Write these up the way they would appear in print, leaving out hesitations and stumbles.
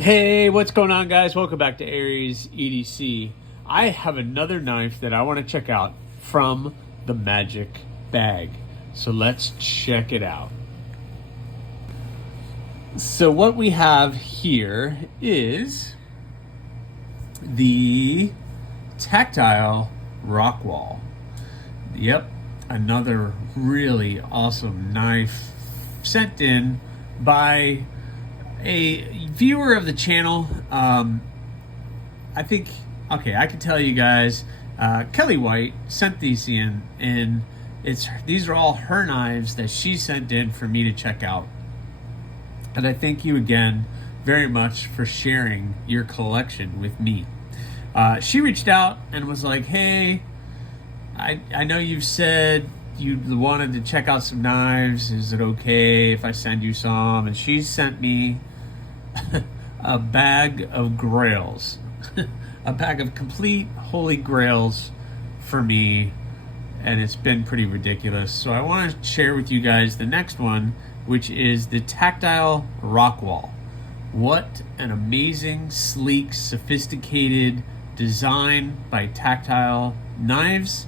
Hey, what's going on, guys? Welcome back to AriesEDC. I have another knife that I want to check out from the Magic Bag. So let's check it out. So what we have here is the Tactile Rockwall. Yep, another really awesome knife sent in by a viewer of the channel. I think, okay, I can tell you guys, Kelly White sent these in, and these are all her knives that she sent in for me to check out. And I thank you again very much for sharing your collection with me. She reached out and was like, hey, I know you've said you wanted to check out some knives. Is it okay if I send you some? And she sent me a bag of grails, a bag of complete holy grails for me, and it's been pretty ridiculous. So I want to share with you guys the next one, which is the Tactile Rockwall. What an amazing, sleek, sophisticated design by Tactile knives.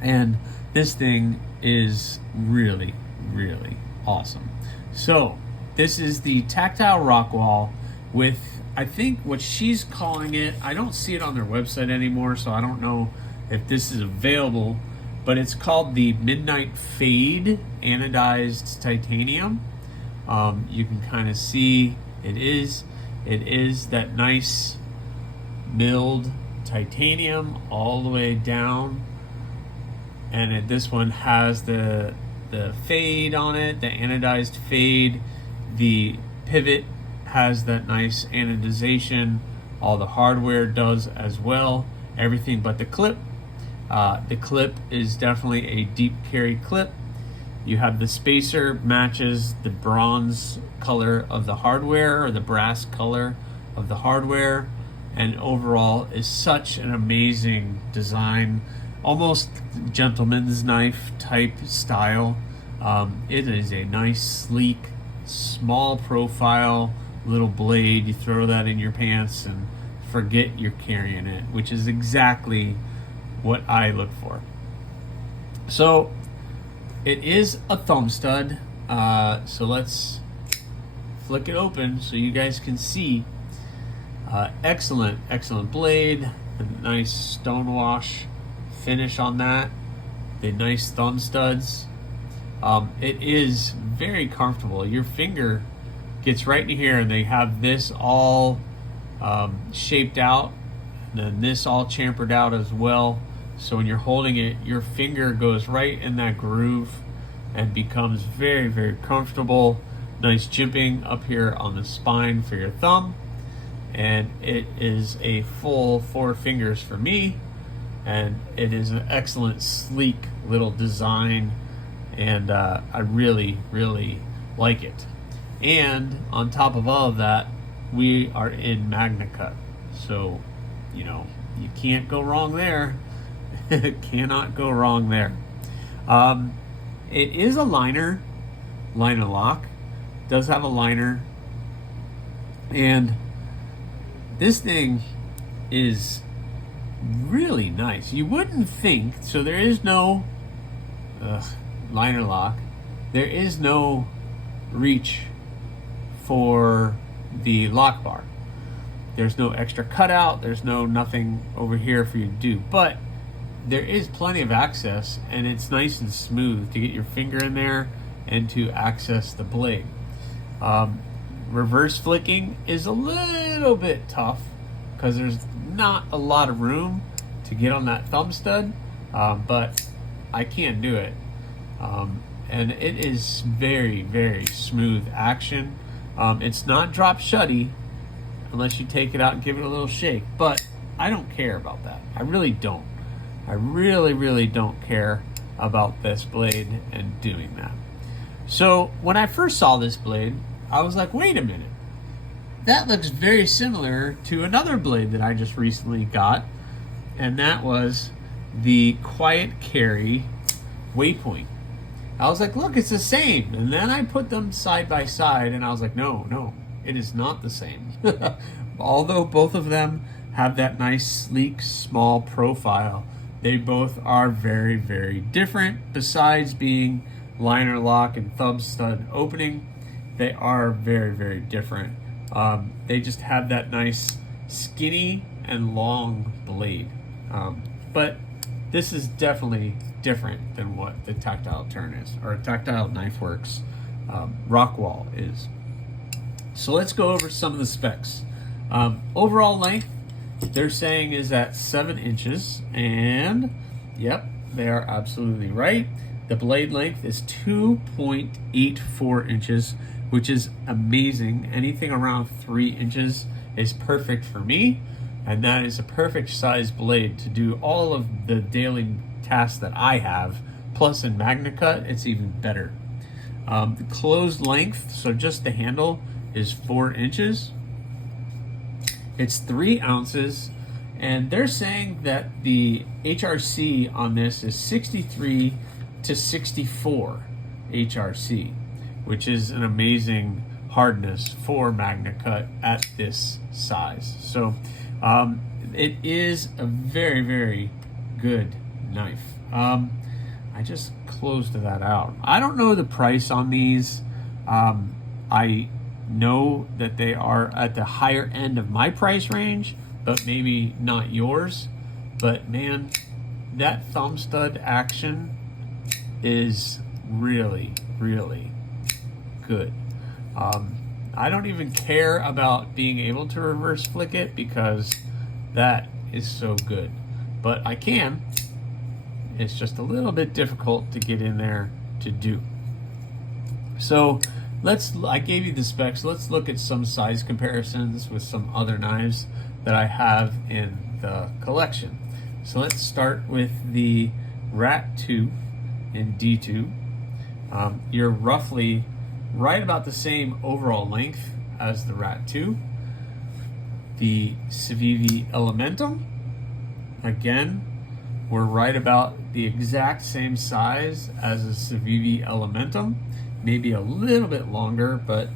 And this thing is really, really awesome. So this is the Tactile Rockwall with, I think what she's calling it, I don't see it on their website anymore, so I don't know if this is available, but it's called the Midnight Fade Anodized Titanium. You can kind of see it is that nice milled titanium all the way down, and this one has the fade on it, the anodized fade. The pivot has that nice anodization. All the hardware does as well. Everything but the clip. The clip is definitely a deep carry clip. You have the spacer matches the bronze color of the hardware, or the brass color of the hardware, and overall is such an amazing design, almost gentleman's knife type style. It is a nice, sleek, small profile little blade. You throw that in your pants and forget you're carrying it, which is exactly what I look for. So it is a thumb stud. So let's flick it open so you guys can see. Excellent blade. A nice stonewash finish on that. The nice thumb studs. It is very comfortable. Your finger gets right in here, and they have this all shaped out, and then this all chamfered out as well. So when you're holding it, your finger goes right in that groove and becomes very, very comfortable. Nice jimping up here on the spine for your thumb, and it is a full 4 fingers for me, and it is an excellent, sleek little design. And I really, really like it. And on top of all of that, we are in Magna Cut. So, you know, you can't go wrong there. Cannot go wrong there. It is a liner lock. Does have a liner. And this thing is really nice. You wouldn't think, so there is no liner lock. There is no reach for the lock bar. There's no extra cutout. There's nothing over here for you to do. But there is plenty of access, and it's nice and smooth to get your finger in there and to access the blade. Reverse flicking is a little bit tough because there's not a lot of room to get on that thumb stud, but I can do it. And it is very, very smooth action. It's not drop shutty unless you take it out and give it a little shake, but I don't care about that. I really don't. I really, really don't care about this blade and doing that. So when I first saw this blade, I was like, wait a minute. That looks very similar to another blade that I just recently got, and that was the Quiet Carry Waypoint. I was like, look, it's the same. And then I put them side by side, and I was like, no, It is not the same. Although both of them have that nice, sleek, small profile, they both are very, very different. Besides being liner lock and thumb stud opening, they are very, very different. They just have that nice, skinny and long blade. But this is definitely different than what the Tactile turn is, or Tactile Knife Works Rockwall is. So let's go over some of the specs. Overall length, they're saying is at 7 inches, and yep, they are absolutely right. The blade length is 2.84 inches, which is amazing. Anything around 3 inches is perfect for me, and that is a perfect size blade to do all of the daily tasks that I have. Plus in MagnaCut, it's even better. The closed length, so just the handle, is 4 inches. It's 3 ounces, and they're saying that the HRC on this is 63 to 64 HRC, which is an amazing hardness for MagnaCut at this size. So it is a very, very good knife. I just closed that out. I don't know the price on these. I know that they are at the higher end of my price range, but maybe not yours. But man, that thumb stud action is really, really good. I don't even care about being able to reverse flick it because that is so good. But I can. It's just a little bit difficult to get in there to do. So I gave you the specs. Let's look at some size comparisons with some other knives that I have in the collection. So let's start with the Rat 2 in D2. You're roughly right about the same overall length as the Rat 2. The Civivi Elementum, again, we're right about the exact same size as a Civivi Elementum. Maybe a little bit longer, but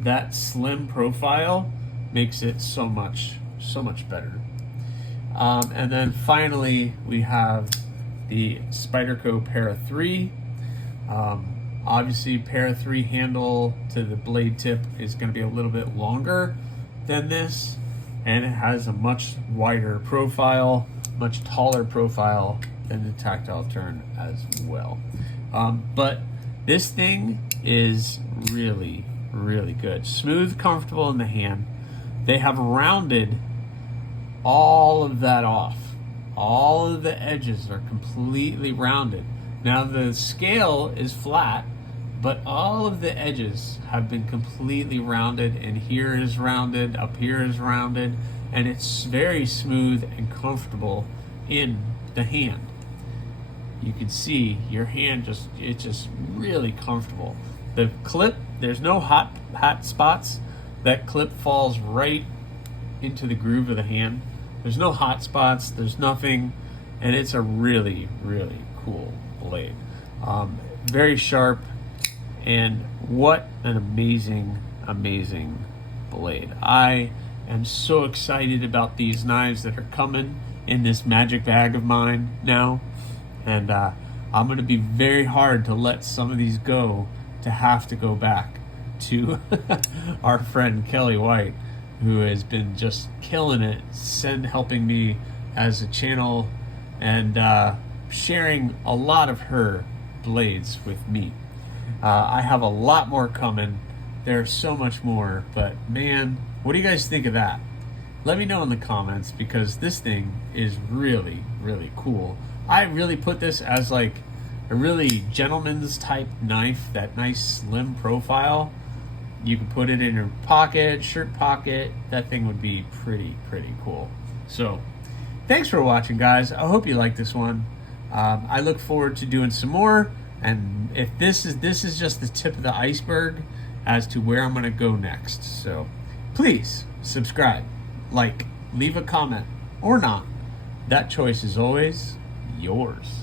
that slim profile makes it so much better. And then finally, we have the Spyderco Para 3. Obviously, Para 3 handle to the blade tip is going to be a little bit longer than this, and it has a much wider profile, much taller profile than the Tactile turn as well. But this thing is really, really good. Smooth, comfortable in the hand. They have rounded all of that off. All of the edges are completely rounded. Now the scale is flat, but all of the edges have been completely rounded, and here is rounded, up here is rounded, and it's very smooth and comfortable in the hand. You can see your hand it's just really comfortable. The clip, there's no hot spots. That clip falls right into the groove of the hand. There's no hot spots, there's nothing, and it's a really, really cool blade. Very sharp, and what an amazing, amazing blade. I am so excited about these knives that are coming in this magic bag of mine now. And I'm going to be very hard to let some of these go, to have to go back to our friend Kelly White, who has been just killing it, helping me as a channel, and sharing a lot of her blades with me. I have a lot more coming. There's so much more, but man, what do you guys think of that? Let me know in the comments, because this thing is really, really cool. I really put this as like a really gentleman's type knife, that nice slim profile. You can put it in your pocket, shirt pocket. That thing would be pretty, pretty cool. So thanks for watching, guys. I hope you like this one. I look forward to doing some more. And if this is just the tip of the iceberg as to where I'm going to go next. So please subscribe, like, leave a comment, or not. That choice is always yours.